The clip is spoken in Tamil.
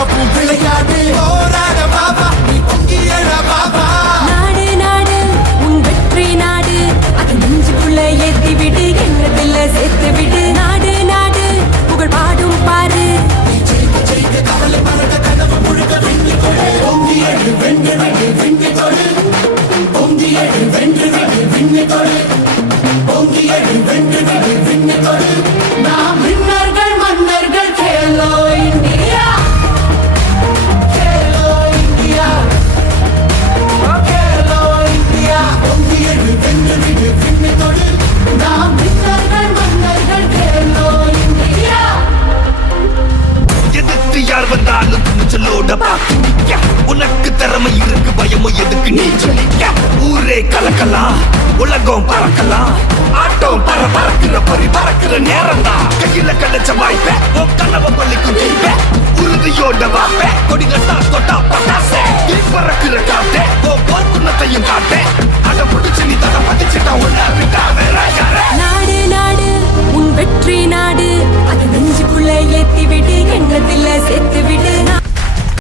பாப்பும் விளையாடு போராட பாபா நீ பொங்கி எழ பாபா நாடு நாடு உன் வெற்றி நாடு அது நெஞ்சுக்குள்ள ஏத்தி விடு எண்ணத்துல சேர்த்து விடு நாடு நாடு புகழ் பாடும் பாரு ஜெயிக்க கவலை மறக்க கனவு முழுக்க வெற்றி கொடு பொங்கி எழு வென்று விடு விண்ணை கொடு பொங்கி எழு வென்று விடு விண்ணை கொடு பொங்கி எழு வென்று விடு விண்ணை கொடு நாம் விண்ணர்கள் மன்னர்கள் Khelo India Khelo India Khelo India பொங்கி எழு வென்று விடு விண்ணை கொடு நாம் விண்ணர்கள் மன்னர்கள் கேலோ இந்தியா எதிர்த்து யார் வந்தாலும் துணிச்சலோட பார்த்து நிக்க. உனக்கு திறமை இருக்கு பயமும் எதுக்கு நீ சொல்லிக்க ஊரே கலக்கலாம் உலகம் பறக்கலாம் ஆட்டம் பறக்கிற பறக்கிற நேரம் தான் கையில கிடைச்ச வாய்ப்ப உன் கனவை பள்ளிக்கு உறுதியோட வாப்ப கொடி கட்டா